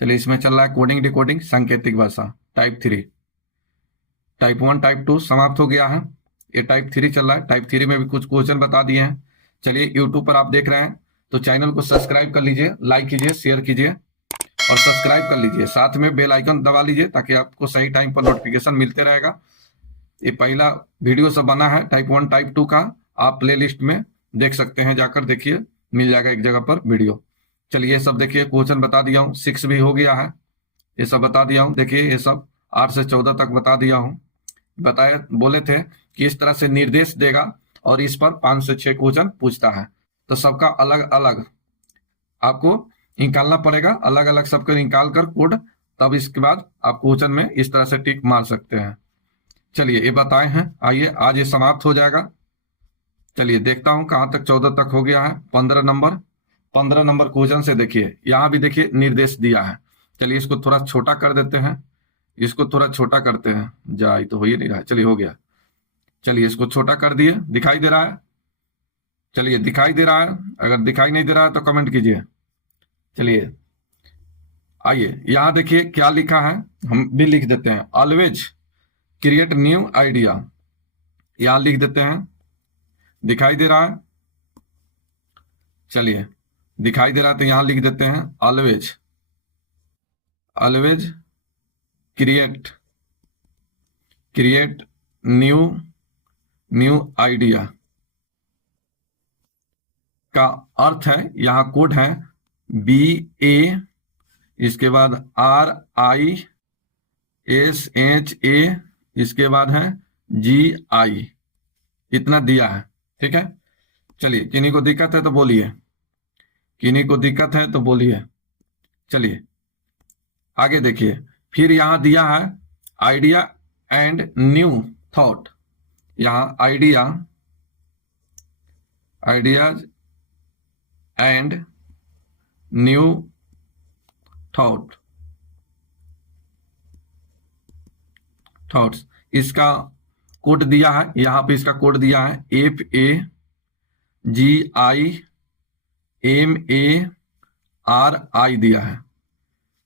चलिए, इसमें चल रहा है कोडिंग डिकोडिंग सांकेतिक भाषा टाइप 3। टाइप 1 टाइप 2 समाप्त हो गया है, ये टाइप 3 चल रहा है। टाइप 3 में भी कुछ क्वेश्चन बता दिए हैं। चलिए, यूट्यूब पर आप देख रहे हैं तो चैनल को सब्सक्राइब कर लीजिए, लाइक कीजिए, शेयर कीजिए और सब्सक्राइब कर लीजिए। साथ में बेल आइकन दबा लीजिए ताकि आपको सही टाइम पर नोटिफिकेशन मिलते रहेगा। ये पहला वीडियो सब बना है टाइप 1 टाइप 2 का, आप प्ले लिस्ट में देख सकते हैं, जाकर देखिए, मिल जाएगा एक जगह पर वीडियो। चलिए, ये सब देखिए, क्वेश्चन बता दिया हूँ। 6 भी हो गया है, ये सब बता दिया हूँ। देखिए, ये सब 8 से 14 तक बता दिया हूँ। बताए बोले थे कि इस तरह से निर्देश देगा और इस पर 5 से 6 क्वेश्चन पूछता है, तो सबका अलग अलग आपको निकालना पड़ेगा, अलग अलग सबको निकाल कर कोड, तब इसके बाद आप क्वेश्चन में इस तरह से टिक मार सकते हैं। चलिए, ये बताए हैं। आइए, आज ये समाप्त हो जाएगा। चलिए, देखता हूं कहां तक 14 तक हो गया है। 15 नंबर क्वेश्चन से देखिए, यहां भी देखिए निर्देश दिया है। चलिए, इसको थोड़ा छोटा कर देते हैं, इसको थोड़ा छोटा करते हैं। जाए तो हो ही नहीं रहा है। चलिए, हो गया। चलिए, इसको छोटा कर दिए, दिखाई दे रहा है। चलिए, दिखाई दे रहा है, अगर दिखाई नहीं दे रहा है तो कमेंट कीजिए। चलिए, आइए, यहां देखिए क्या लिखा है, हम भी लिख देते हैं। ऑलवेज क्रिएट न्यू आइडिया, यहां लिख देते हैं। दिखाई दे रहा है? चलिए, दिखाई दे रहा है तो यहां लिख देते हैं always, always create create new new idea का अर्थ है, यहां कोड है BA, इसके बाद RISHA, इसके बाद है GI, इतना दिया है। ठीक है, चलिए, किन्हीं को दिक्कत है तो बोलिए, किन्हीं को दिक्कत है तो बोलिए। चलिए, आगे देखिए, फिर यहां दिया है आइडिया एंड न्यू थॉट। यहां आइडियाज एंड न्यू थॉट्स, इसका कोड दिया है। यहां पे इसका कोड दिया है FAGIMARI दिया है।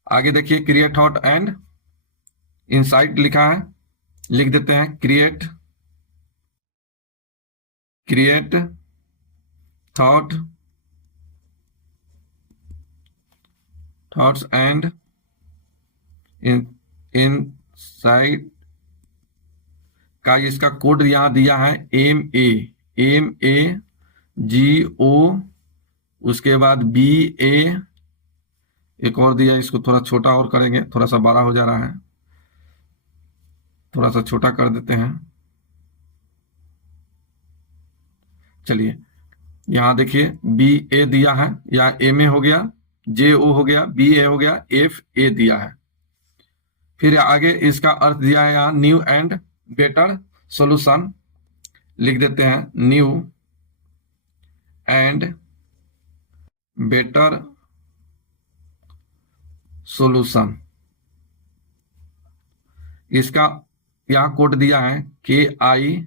आगे देखिए, क्रिएट थॉट एंड इनसाइट लिखा है, लिख देते हैं क्रिएट थॉट्स एंड इनसाइट का इसका कोड यहां दिया है MAGO, उसके बाद BA, एक और दिया, इसको थोड़ा छोटा और करेंगे, थोड़ा सा बड़ा हो जा रहा है, थोड़ा सा छोटा कर देते हैं। चलिए, यहां देखिए BA दिया है, या MA हो गया, JO हो गया, BA हो गया, FA दिया है। फिर आगे इसका अर्थ दिया है यहां न्यू एंड बेटर सॉल्यूशन, लिख देते हैं न्यू एंड बेटर सॉल्यूशन। इसका यहां कोड दिया है KIRITOFA,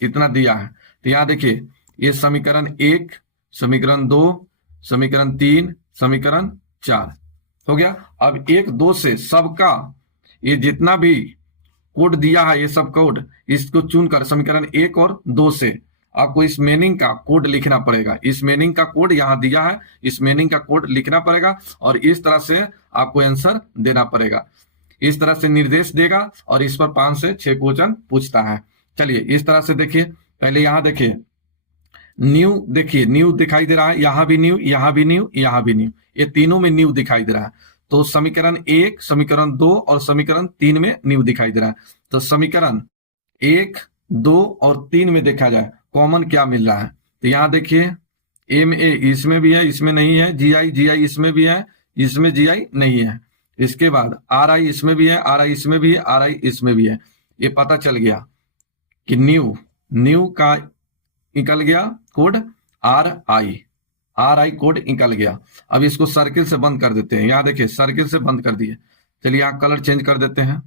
इतना दिया है। तो यहां देखिए, ये समीकरण 1, समीकरण 2, समीकरण 3, समीकरण 4 हो गया। अब 1 2 से सबका ये जितना भी कोड दिया है, ये सब कोड, इसको चुनकर समीकरण 1 और 2 से आपको इस मीनिंग का कोड लिखना पड़ेगा। इस मीनिंग का कोड यहां दिया है, इस मीनिंग का कोड लिखना पड़ेगा और इस तरह से आपको आंसर देना पड़ेगा। इस तरह से निर्देश देगा और इस पर 5 से 6 क्वेश्चन पूछता है। चलिए, इस तरह से देखिए, पहले यहां देखिए न्यू, देखिए न्यू दिखाई दे रहा है, यहां भी न्यू, यहां भी न्यू, यहां भी न्यू, ये तीनों में न्यू दिखाई दे रहा है। तो समीकरण 1, समीकरण 2 और समीकरण 3 में न्यू दिखाई दे रहा है। तो समीकरण 1, 2 और 3 में देखा जाए कॉमन क्या मिल रहा है, तो यहां देखिए MA इसमें भी है, इसमें नहीं है, GI इसमें भी है, इसमें GI नहीं है। इसके बाद RI इसमें भी है, RI इसमें भी है, RI इसमें भी है। ये पता चल गया कि न्यू का निकल गया कोड RI कोड निकल गया। अब इसको सर्किल से बंद कर देते हैं, यहां देखिए सर्किल से बंद कर दिए। चलिए, यहां कलर चेंज कर देते हैं।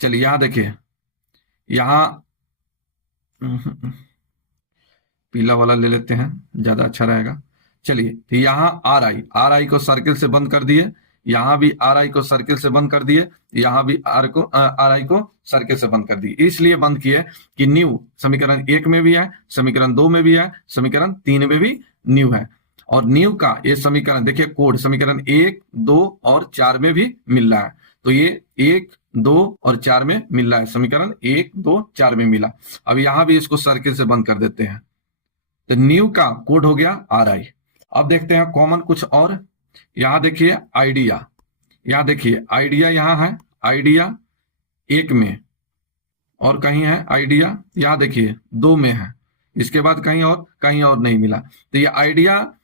चलिए, यहां देखिए, यहां पीला वाला ले लेते हैं, ज्यादा अच्छा रहेगा। चलिए, तो यहाँ आर आई को सर्किल से बंद कर दिए, यहाँ भी आर आई को सर्किल से बंद कर दिए, यहाँ भी आर आई को सर्किल से बंद कर दिए। इसलिए बंद किए कि न्यू समीकरण 1 में भी है, समीकरण 2 में भी है, समीकरण 3 में भी न्यू है। और न्यू का ये समीकरण देखिए, कोड समीकरण 1, 2 और 4 में भी मिल रहा है। तो ये 1, 2 और 4 में मिल रहा है, समीकरण 1, 2, 4 में मिला। अब यहां भी इसको सर्किल से बंद कर देते हैं। तो न्यू का कोड हो गया आर आई। अब देखते हैं कॉमन कुछ और। यहां देखिए आइडिया, यहां देखिए आइडिया, यहां है आइडिया 1 में, और कहीं है आइडिया, यहां देखिए 2 में है, इसके बाद कहीं और नहीं मिला। तो ये आइडिया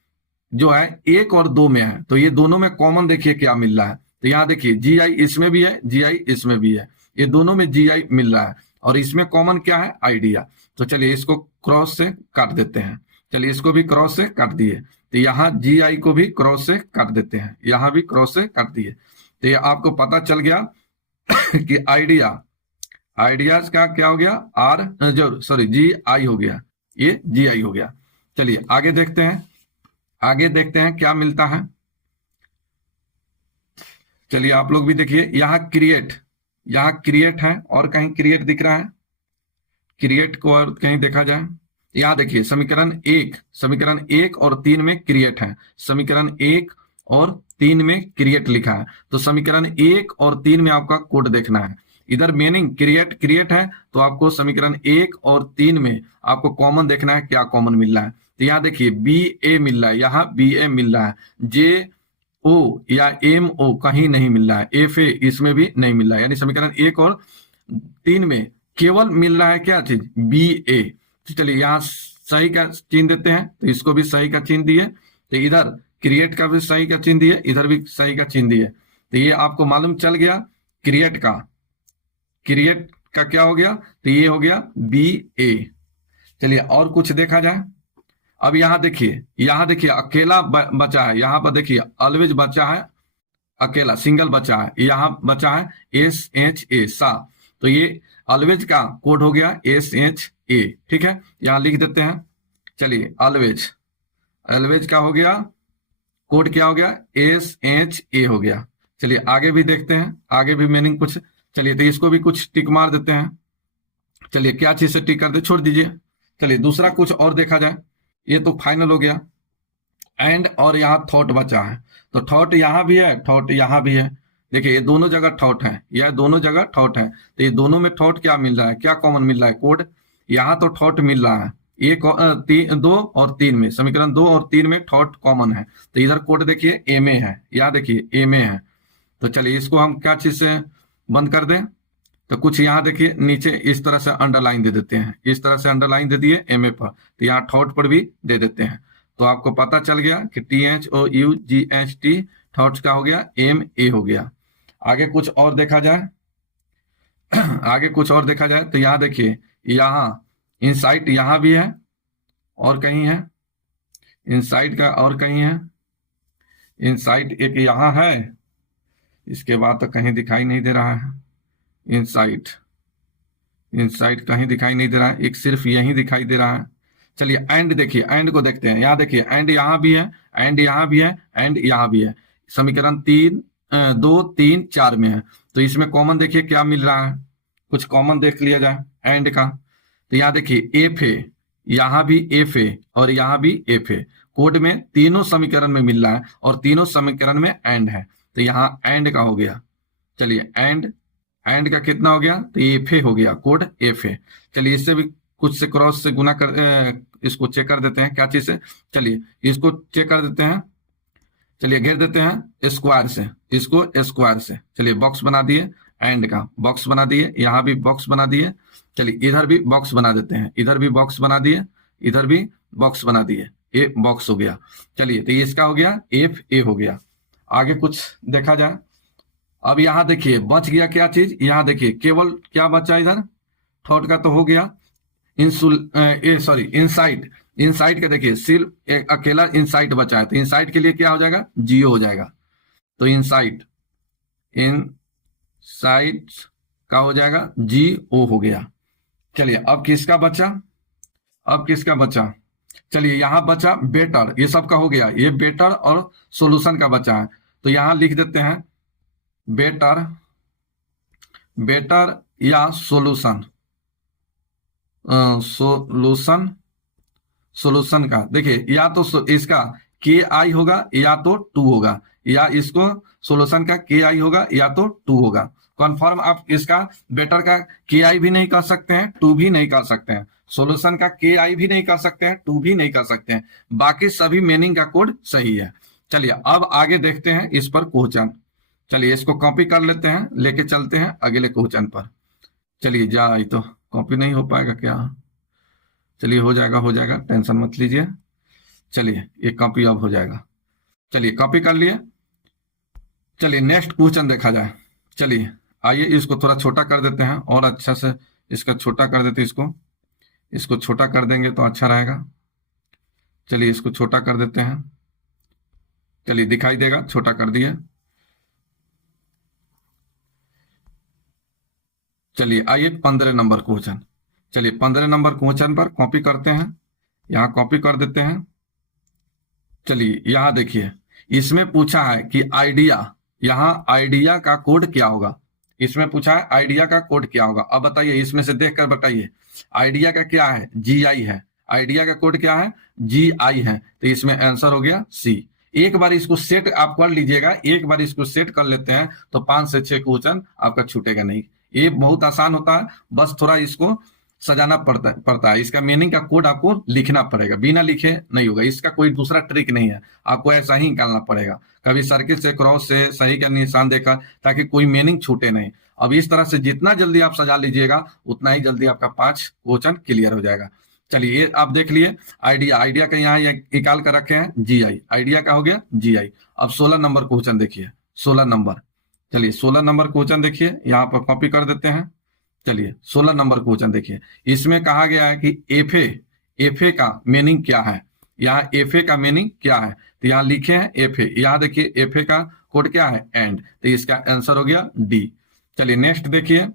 जो है 1 और 2 में है, तो ये दोनों में कॉमन देखिए क्या मिल रहा है। तो यहाँ देखिए जी आई इसमें भी है, जी आई इसमें भी है, ये दोनों में जी आई मिल रहा है, और इसमें कॉमन क्या है, आइडिया। तो चलिए इसको क्रॉस से काट देते हैं। चलिए इसको भी क्रॉस से काट दिए, तो यहाँ जी आई को भी क्रॉस से काट देते हैं, यहाँ भी क्रॉस से काट दिए। तो ये आपको पता चल गया कि आइडियाज का क्या हो गया, जी आई हो गया, ये जी आई हो गया। चलिए आगे देखते हैं क्या मिलता है। चलिए आप लोग भी देखिए, यहाँ क्रिएट है, और कहीं क्रिएट दिख रहा है, क्रिएट को और कहीं देखा जाए। यहाँ देखिए समीकरण 1 और 3 में क्रिएट है, समीकरण 1 और 3 में क्रिएट लिखा है। तो समीकरण 1 और 3 में आपका कोड देखना है। इधर मीनिंग क्रिएट है, तो आपको समीकरण 1 और 3 में आपको कॉमन देखना है, क्या कॉमन मिल रहा है। तो यहाँ देखिए बी ए मिल रहा है, यहाँ बी ए मिल रहा है, जे ओ या एम ओ कहीं नहीं मिल रहा है, एफ ए इसमें भी नहीं मिल रहा है। यानी समीकरण 1 और 3 में केवल मिल रहा है क्या चीज, बी ए। तो चलिए यहाँ सही का चिन्ह देते हैं, तो इसको भी सही का चिन्ह दिए, तो इधर क्रिएट का भी सही का चिन्ह दिए, इधर भी सही का चिन्ह दिए। तो ये आपको मालूम चल गया क्रिएट का क्या हो गया, तो ये हो गया बी ए। चलिए और कुछ देखा जाए। अब यहाँ देखिए अकेला बचा है, यहाँ पर देखिए ऑलवेज बचा है, अकेला सिंगल बचा है, यहाँ बचा है एस एच ए सा। तो ये ऑलवेज का कोड हो गया एस एच ए, ठीक है, यहाँ लिख देते हैं। चलिए ऑलवेज का हो गया कोड, क्या हो गया, एस एच ए हो गया। चलिए आगे भी देखते हैं, आगे भी मीनिंग कुछ। चलिए तो इसको भी कुछ टिक मार देते हैं। चलिए क्या चीज से टिक कर दे, छोड़ दीजिए। चलिए दूसरा कुछ और देखा जाए, ये तो फाइनल हो गया। एंड और यहाँ थॉट बचा है, तो थॉट यहाँ भी है, थॉट यहाँ भी है। देखिए ये दोनों जगह थॉट है, यह दोनों जगह थॉट है। तो ये दोनों में थॉट क्या मिल रहा है, क्या कॉमन मिल रहा है, कोड। यहाँ तो थॉट मिल रहा है, 2 और 3 में, समीकरण 2 और 3 में थॉट कॉमन है। तो इधर कोड देखिए ए में है, यहाँ देखिए ए में है। तो चलिए इसको हम क्या चीज से बंद कर दें, तो कुछ यहाँ देखिए नीचे इस तरह से अंडरलाइन दे देते हैं, इस तरह से अंडरलाइन दे दिए एम ए पर, तो यहाँ थॉट पर भी दे देते हैं। तो आपको पता चल गया कि THOUGHT थॉट्स का हो गया एम ए हो गया। आगे कुछ और देखा जाए तो यहाँ देखिए, यहाँ इनसाइट यहाँ भी है और कहीं है, इनसाइट का और कहीं है, इनसाइट एक यहाँ है, इसके बाद तो कहीं दिखाई नहीं दे रहा है। इनसाइट कहीं दिखाई नहीं दे रहा है, एक सिर्फ यही दिखाई दे रहा है। चलिए एंड देखिए, एंड को देखते हैं। यहाँ देखिए एंड यहाँ भी है, एंड यहाँ भी है, एंड यहाँ भी है। समीकरण 2, 3, 4 में है। तो इसमें कॉमन देखिए क्या मिल रहा है, कुछ कॉमन देख लिया जाए एंड का। तो यहाँ देखिए एफ ए, यहाँ भी एफ ए और यहाँ भी एफ ए, कोड में तीनों समीकरण में मिल रहा है और तीनों समीकरण में एंड है। तो यहाँ एंड का हो गया। चलिए एंड का कितना हो गया, तो एफ ए हो गया, कोड एफ ए। चलिए इससे भी कुछ से क्रॉस से गुना कर इसको चेक कर देते हैं, क्या चीज से। चलिए इसको चेक कर देते हैं, चलिए घेर देते हैं स्क्वायर से, इसको स्क्वायर से। चलिए बॉक्स बना दिए, एंड का बॉक्स बना दिए, यहाँ भी बॉक्स बना दिए। चलिए इधर भी बॉक्स बना देते हैं, इधर भी बॉक्स बना दिए, इधर भी बॉक्स बना दिए, ये बॉक्स हो गया। चलिए तो ये इसका हो गया एफ ए हो गया। आगे कुछ देखा जाए। अब यहाँ देखिए बच गया क्या चीज, यहाँ देखिए केवल क्या बचा इधर, थॉट का तो हो गया, इनसाइट का देखिए सिर्फ एक अकेला इनसाइट बचा है। तो इनसाइट के लिए क्या हो जाएगा, जियो हो जाएगा। तो इनसाइट का हो जाएगा जी ओ हो गया। चलिए अब किसका बचा, चलिए यहाँ बचा बेटर, ये सबका हो गया, ये बेटर और सोल्यूशन का बचा है, तो यहाँ लिख देते हैं बेटर, बेटर या सोल्यूशन, सोल्यूशन, सोल्यूशन का देखिए या तो इसका के आई होगा या तो टू होगा, या इसको सोल्यूशन का के आई होगा या तो टू होगा। कन्फर्म आप इसका बेटर का के आई भी नहीं कर सकते हैं, टू भी नहीं कर सकते हैं, सोल्यूशन का के आई भी नहीं कर सकते हैं, टू भी नहीं कर सकते हैं, बाकी सभी मीनिंग का कोड सही है। चलिए अब आगे देखते हैं इस पर क्वेश्चन। चलिए इसको कॉपी कर लेते हैं, लेके चलते हैं अगले क्वेश्चन पर। चलिए जाए तो कॉपी नहीं हो पाएगा क्या? चलिए हो जाएगा, हो जाएगा, टेंशन मत लीजिए। चलिए ये कॉपी अब हो जाएगा। चलिए कॉपी कर लिए। चलिए नेक्स्ट क्वेश्चन देखा जाए। चलिए आइए इसको थोड़ा छोटा कर देते हैं और अच्छा से इसका छोटा कर देते हैं, इसको छोटा कर देंगे तो अच्छा रहेगा। चलिए इसको छोटा कर देते हैं। चलिए दिखाई देगा, छोटा कर दिए। चलिए आइए 15 नंबर क्वेश्चन। चलिए 15 नंबर क्वेश्चन पर कॉपी करते हैं, यहाँ कॉपी कर देते हैं। चलिए यहाँ देखिए, इसमें पूछा है कि आइडिया, यहाँ आइडिया का कोड क्या होगा, इसमें पूछा है आइडिया का कोड क्या होगा। अब बताइए इसमें से देखकर बताइए, आइडिया का क्या है? जी आई है। आइडिया का कोड क्या है? जी आई है, तो इसमें आंसर हो गया सी। एक बार इसको सेट आप कर लीजिएगा, एक बार इसको सेट कर लेते हैं तो 5 से 6 क्वेश्चन आपका छूटेगा नहीं। ये बहुत आसान होता है, बस थोड़ा इसको सजाना पड़ता है। इसका मीनिंग का कोड आपको लिखना पड़ेगा, बिना लिखे नहीं होगा, इसका कोई दूसरा ट्रिक नहीं है, आपको ऐसा ही निकालना पड़ेगा, कभी सर्किल से, क्रॉस से, सही का निशान देकर, ताकि कोई मीनिंग छूटे नहीं। अब इस तरह से जितना जल्दी आप सजा लीजिएगा उतना ही जल्दी आपका 5 क्वेश्चन क्लियर हो जाएगा। चलिए ये आप देख लिए आइडिया, आइडिया का यहाँ निकाल कर रखे हैं जी आई, आइडिया का हो गया जी आई। अब 16 नंबर क्वेश्चन देखिए, 16 नंबर। चलिए 16 नंबर क्वेश्चन देखिए, यहाँ पर कॉपी कर देते हैं। चलिए 16 नंबर क्वेश्चन देखिए, इसमें कहा गया है कि एफए, एफए का मीनिंग क्या है, यहाँ एफए का मीनिंग क्या है, तो यहाँ लिखे हैं एफए, यहाँ देखिए एफए का कोड क्या है? एंड, तो इसका आंसर हो गया डी। चलिए नेक्स्ट देखिए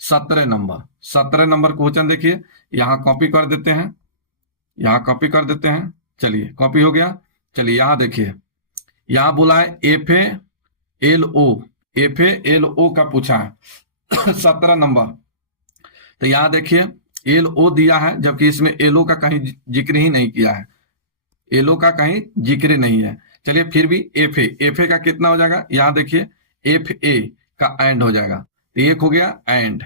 17 नंबर, 17 नंबर क्वेश्चन देखिए, यहाँ कॉपी कर देते हैं, यहाँ कॉपी कर देते हैं। चलिए कॉपी हो गया। चलिए यहाँ देखिए, यहाँ बोला है FA L O, FA L O का पूछा है 17 नंबर, तो यहाँ देखिए एल ओ दिया है, जबकि इसमें एलओ का कहीं जिक्र ही नहीं किया है, एलओ का कहीं जिक्र नहीं है। चलिए फिर भी एफ ए का कितना हो जाएगा? यहाँ देखिए एफ ए का एंड हो जाएगा, तो एक हो गया एंड।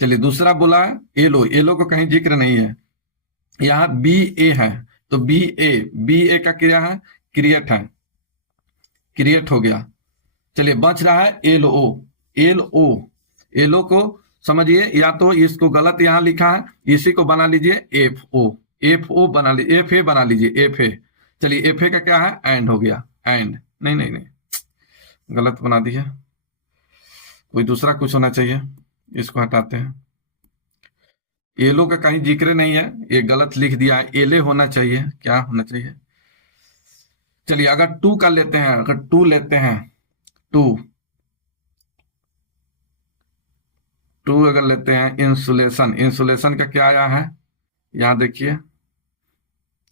चलिए दूसरा बोला है एलओ, एलओ को कहीं जिक्र नहीं है, यहाँ बी ए है, तो बी ए का क्या है? क्रिएट है, क्रिएट हो गया। चलिए बच रहा है L O, L O, LO को समझिए, या तो इसको गलत यहां लिखा है, इसी को बना लीजिए एफ ओ, एफ ओ बना लीजिए, एफ ए बना लीजिए, एफ ए। चलिए एफ ए का क्या है? एंड हो गया, एंड। नहीं नहीं नहीं, गलत बना दिया, कोई दूसरा कुछ होना चाहिए, इसको हटाते हैं। एलो का कहीं जिक्र नहीं है, ये गलत लिख दिया है, एले होना चाहिए, क्या होना चाहिए? चलिए अगर टू का लेते हैं, अगर टू लेते हैं, टू अगर लेते हैं इंसुलेशन, इंसुलेशन का क्या आया है? यहां देखिए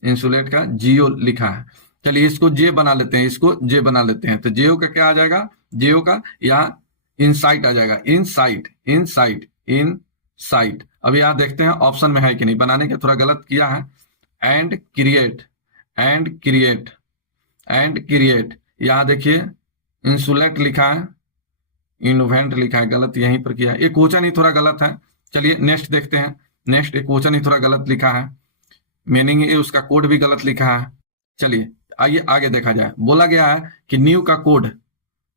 इंसुलेट का जियो लिखा है। चलिए इसको जे बना लेते हैं, इसको जे बना लेते हैं, तो जेओ का क्या आ जाएगा? जेओ का यहाँ इनसाइट आ जाएगा, इनसाइट, इनसाइट, इनसाइट। अब यहाँ देखते हैं ऑप्शन में है कि नहीं, बनाने का थोड़ा गलत किया है। And create, and create, and create, यहाँ देखिए इंसुलेट लिखा है, इन्वेंट लिखा है, गलत यहीं पर किया है, एक क्वेश्चन ही थोड़ा गलत है। चलिए नेक्स्ट देखते हैं, नेक्स्ट एक क्वेश्चन ही थोड़ा गलत लिखा है, मीनिंग ये उसका कोड भी गलत लिखा है। चलिए आइए आगे देखा जाए। बोला गया है कि न्यू का कोड,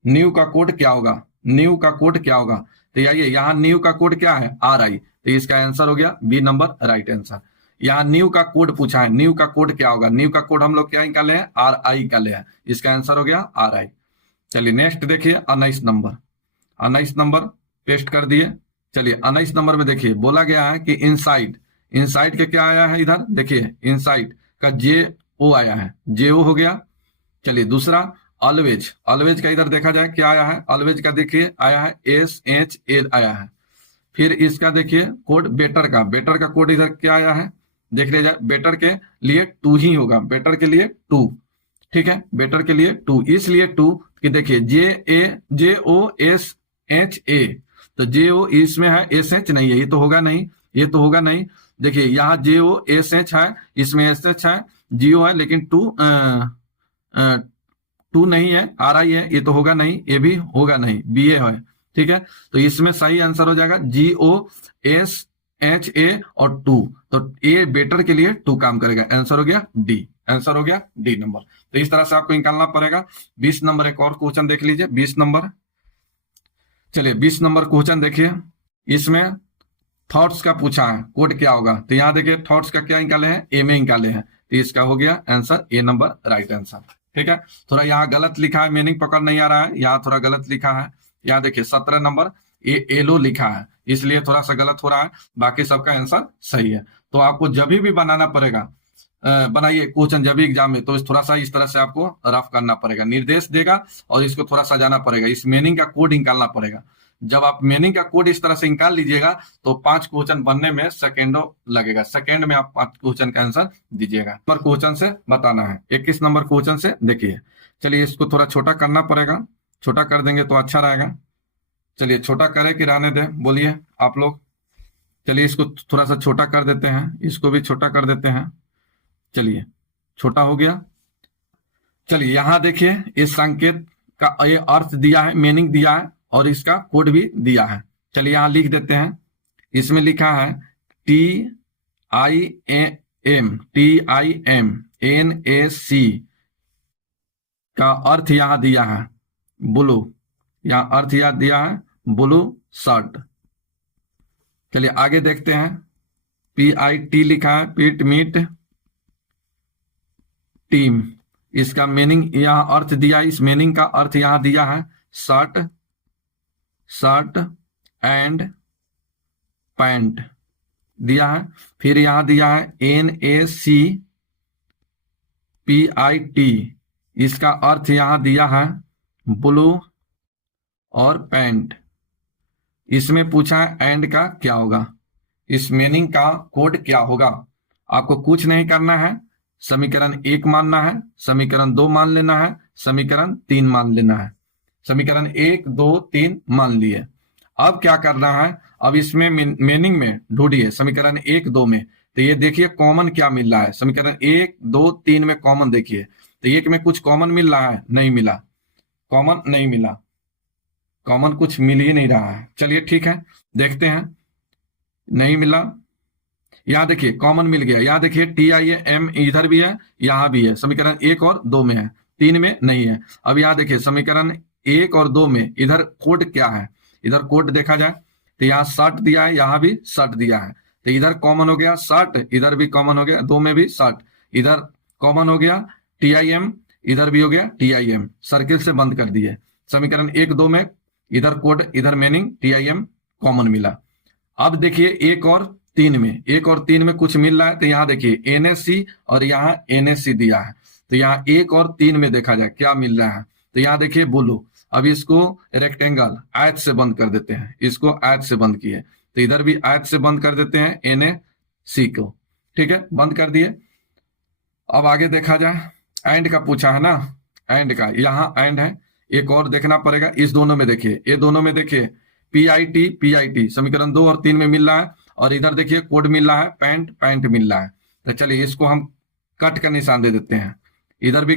न्यू का कोड क्या होगा? न्यू का कोड क्या होगा? तो आइए यहाँ न्यू का कोड क्या है? आर आई, तो इसका आंसर हो गया बी नंबर, राइट आंसर। यहाँ न्यू का कोड पूछा है, न्यू का कोड क्या होगा? न्यू का कोड हम लोग क्या निकाले हैं? आर आई निकाले हैं, इसका आंसर हो गया आर आई। चलिए नेक्स्ट देखिए 19 नंबर, 19 नंबर पेस्ट कर दिए। चलिए 19 नंबर में देखिए बोला गया है कि इनसाइड, इनसाइड के क्या आया है? इधर देखिए इनसाइड का जे ओ आया है, जे ओ हो गया। चलिए दूसरा ऑलवेज, ऑलवेज का इधर देखा जाए क्या आया है? ऑलवेज का देखिए आया है एस एच ए आया है। फिर इसका देखिए कोड बेटर का, बेटर का कोड इधर क्या आया है? देख लिया जाए, बेटर के लिए 2 ही होगा, बेटर के लिए 2, ठीक है, बेटर के लिए 2, इसलिए 2 कि देखिए JOSH, तो JO इसमें है, SH नहीं है, ये तो होगा नहीं, ये तो होगा नहीं। देखिए यहाँ JOSH है, इसमें SH है, GO है, लेकिन 2 नहीं है, RI है, ये तो होगा नहीं, ये भी होगा नहीं, BA है, ठीक है। तो इसमें सही आंसर हो जाएगा GOSHA और 2, तो ए बेटर के लिए 2 काम करेगा, आंसर हो गया डी, आंसर हो गया डी नंबर। तो इस तरह से आपको निकालना पड़ेगा। 20 नंबर एक और क्वेश्चन देख लीजिए, 20 नंबर। चलिए 20 नंबर क्वेश्चन देखिए, इसमें थॉट्स का पूछा है, कोड क्या होगा, तो यहाँ देखिए थॉट्स का क्या निकाले हैं, ए में निकाले हैं, तो इसका हो गया answer A number, right answer, ठीक है। थोड़ा यहाँ गलत लिखा है, मीनिंग पकड़ नहीं आ रहा है, यहाँ थोड़ा गलत लिखा है, यहाँ देखिए 17 नंबर एलो लिखा है, इसलिए थोड़ा सा गलत हो रहा है, बाकी सबका आंसर सही है। तो आपको जब भी बनाना पड़ेगा, बनाइए क्वेश्चन जब भी एग्जाम में, तो थोड़ा सा इस तरह से आपको रफ करना पड़ेगा, निर्देश देगा और इसको थोड़ा सा जाना पड़ेगा, इस मीनिंग का कोड निकालना पड़ेगा। जब आप मीनिंग का कोड इस तरह से निकाल लीजिएगा तो 5 क्वेश्चन बनने में सेकेंडों लगेगा, सेकेंड में आप 5 क्वेश्चन का आंसर दीजिएगा। नंबर क्वेश्चन से बताना है, 21 नंबर क्वेश्चन से देखिए। चलिए इसको थोड़ा छोटा करना पड़ेगा, छोटा कर देंगे तो अच्छा रहेगा। चलिए छोटा करे कि रहने दें, बोलिए आप लोग। चलिए इसको थोड़ा सा छोटा कर देते हैं, इसको भी छोटा कर देते हैं। चलिए छोटा हो गया। चलिए यहां देखिए इस संकेत का ये अर्थ दिया है, मीनिंग दिया है और इसका कोड भी दिया है। चलिए यहां लिख देते हैं, इसमें लिखा है TIMNAC का अर्थ यहां दिया है ब्लू, यहां अर्थ यहां दिया है ब्लू शर्ट। चलिए आगे देखते हैं, PIT लिखा है, पीट मीट टीम, इसका मीनिंग यहां अर्थ दिया है, इस मीनिंग का अर्थ यहां दिया है शर्ट, शर्ट एंड पैंट दिया है। फिर यहां दिया है NACPIT, इसका अर्थ यहां दिया है ब्लू और पैंट। इसमें पूछा है एंड का क्या होगा, इस मीनिंग का कोड क्या होगा। आपको कुछ नहीं करना है, समीकरण 1 मानना है, समीकरण 2 मान लेना है, समीकरण 3 मान लेना है। समीकरण 1 2 3 मान लिए। अब क्या करना है, अब इसमें मीनिंग में ढूंढिए समीकरण 1 2 में, तो ये देखिए कॉमन क्या मिल रहा है, समीकरण 1 2 3 में कॉमन देखिए, तो एक में कुछ कॉमन मिल रहा है, नहीं मिला, कॉमन नहीं मिला, कॉमन कुछ मिल ही नहीं रहा है। चलिए ठीक है देखते हैं, नहीं मिला। यहां देखिए कॉमन मिल गया, यहां देखिए TIM इधर भी है, यहां भी है, समीकरण 1 और 2 में है, 3 में नहीं है। अब यहां देखिए समीकरण 1 और 2 में इधर कोड क्या है, इधर कोड देखा जाए तो यहाँ 60 दिया है, यहाँ भी 60 दिया है, तो इधर कॉमन हो गया 60, इधर भी कॉमन हो गया, 2 में भी 60, इधर कॉमन हो गया TIM, इधर भी हो गया TIM, सर्किल से बंद कर दिए। समीकरण 1 2 में इधर कोड इधर मीनिंग TIM कॉमन मिला। अब देखिए 1 और 3 में, 1 और 3 में कुछ मिल रहा है, तो यहाँ देखिए NAC और यहाँ NAC दिया है, तो यहाँ 1 और 3 में देखा जाए क्या मिल रहा है, तो यहाँ देखिए बोलो। अब इसको रेक्टेंगल आयत से बंद कर देते हैं, इसको आयत से बंद किए, तो इधर भी आयत से बंद कर देते हैं NAC को, ठीक है बंद कर दिए। अब आगे देखा जाए, एंड का पूछा है ना, एंड का यहाँ एंड है, एक और देखना पड़ेगा, इस दोनों में देखिए, ये दोनों में देखिए PIT समीकरण 2 और 3 में मिल रहा है, और इधर देखिए कोड मिल रहा है पैंट, पैंट मिल रहा है। तो चलिए इसको हम कट का निशान दे देते हैं, इधर भी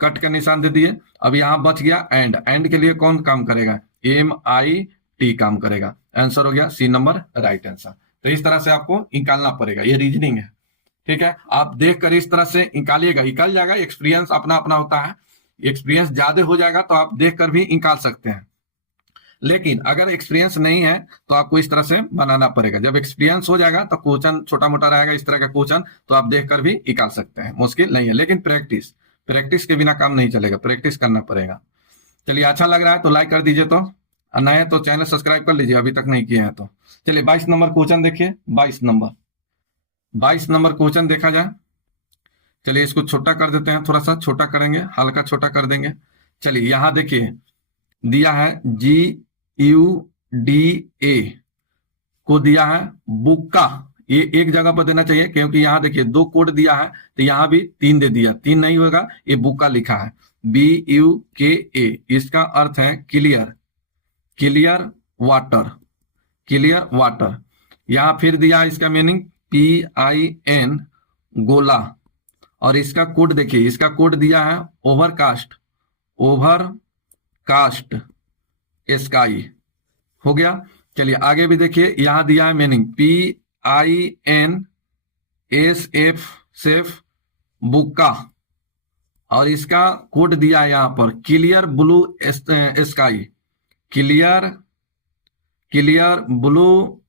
कट का निशान दे दिए। अब यहां बच गया एंड, एंड के लिए कौन काम करेगा, MIT काम करेगा, आंसर हो गया C नंबर, राइट आंसर। तो इस तरह से आपको निकालना पड़ेगा, ये रीजनिंग है, ठीक है। आप देख कर इस तरह से निकालिएगा, निकल जाएगा, एक्सपीरियंस अपना अपना होता है, एक्सपीरियंस ज्यादा हो जाएगा तो आप देख कर भी निकाल सकते हैं, लेकिन अगर एक्सपीरियंस नहीं है तो आपको इस तरह से बनाना पड़ेगा। जब एक्सपीरियंस हो जाएगा तो क्वेश्चन छोटा मोटा रहेगा, इस तरह का क्वेश्चन तो आप देखकर भी निकाल सकते हैं, मुश्किल नहीं है, लेकिन प्रैक्टिस, प्रैक्टिस के बिना काम नहीं चलेगा, प्रैक्टिस करना पड़ेगा। चलिए अच्छा लग रहा है तो लाइक कर दीजिए, तो नए हैं तो चैनल सब्सक्राइब कर लीजिए अभी तक नहीं किए हैं तो। चलिए 22 नंबर क्वेश्चन देखिए, 22 नंबर क्वेश्चन देखा जाए। चलिए इसको छोटा कर देते हैं, थोड़ा सा छोटा करेंगे, हल्का छोटा कर देंगे। चलिए यहां देखिए दिया है GUDA को दिया है बुक्का, ये एक जगह पर देना चाहिए, क्योंकि यहाँ देखिए 2 कोड दिया है तो यहाँ भी 3 दे दिया, 3 नहीं होगा, ये बुका लिखा है BUKA, इसका अर्थ है clear, clear water, clear water. यहाँ फिर दिया इसका मीनिंग PIN, गोला, और इसका कोड देखिए, इसका कोड दिया है ओवरकास्ट, ओवरकास्ट स्काई, हो गया। चलिए आगे भी देखिए, यहां दिया है मीनिंग PINSF, सेफ, बुक्का, और इसका कोड दिया है यहां पर clear blue sky, clear, clear blue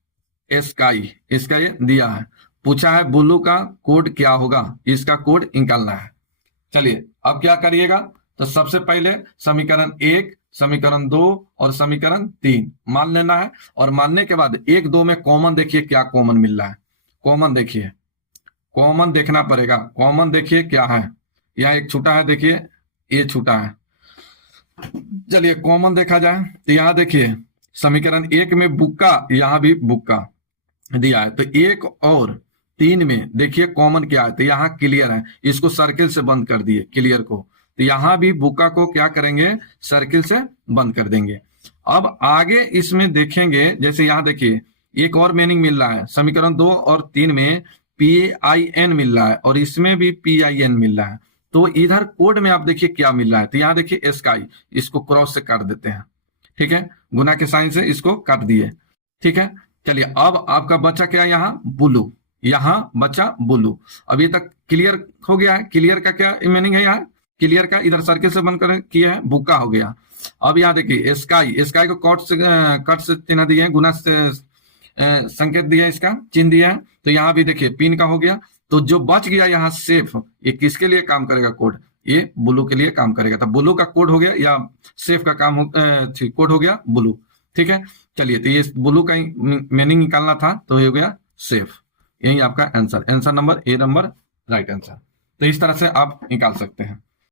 sky, इसका ये दिया है। पूछा है ब्लू का कोड क्या होगा, इसका कोड निकालना है। चलिए अब क्या करिएगा, तो सबसे पहले समीकरण 1, समीकरण 2 और समीकरण 3 मान लेना है, और मानने के बाद 1, 2 में कॉमन देखिए क्या कॉमन मिल रहा है। कॉमन देखिए, कॉमन देखना पड़ेगा, कॉमन देखिए क्या है। यहाँ एक छूटा है, देखिए ये छूटा है। चलिए कॉमन देखा जाए तो यहाँ देखिए समीकरण 1 में बुक्का, यहाँ भी बुक्का दिया है, तो 1 और 3 में देखिए कॉमन क्या है, तो यहाँ क्लियर है, इसको सर्किल से बंद कर दिए क्लियर को, तो यहाँ भी बुक्का को क्या करेंगे, सर्किल से बंद कर देंगे। अब आगे इसमें देखेंगे, जैसे यहाँ देखिए एक और मीनिंग मिल रहा है, समीकरण 2 और 3 में PIN मिल रहा है और इसमें भी PIN मिल रहा है, तो इधर कोड में आप देखिए क्या मिल रहा है, तो यहाँ देखिए स्काई, इसको क्रॉस से काट देते हैं, ठीक है, गुना के साइन से इसको काट दिए, ठीक है। चलिए अब आपका बच्चा क्या है, यहाँ ब्लू, यहाँ बच्चा ब्लू। अभी तक क्लियर हो गया है, क्लियर का क्या मीनिंग है, यहाँ क्लियर का इधर सर्किल से बंद कर किया है, बुक्का हो गया। अब यहाँ देखिए स्काई, स्काई को कट से चिन्ह दिए, गुना से संकेत दिया, इसका चिन्ह दिया है, तो यहाँ भी देखिए पिन का हो गया। तो जो बच गया यहाँ सेफ, ये किसके लिए काम करेगा कोड, ये ब्लू के लिए काम करेगा, तो ब्लू का कोड हो गया, या सेफ का काम कोड हो गया ब्लू, ठीक है। चलिए तो ये ब्लू का मीनिंग निकालना था, तो ये हो गया सेफ, यही आपका answer, answer number A number right answer. तो इस तरह से आप निकाल सकते हैं।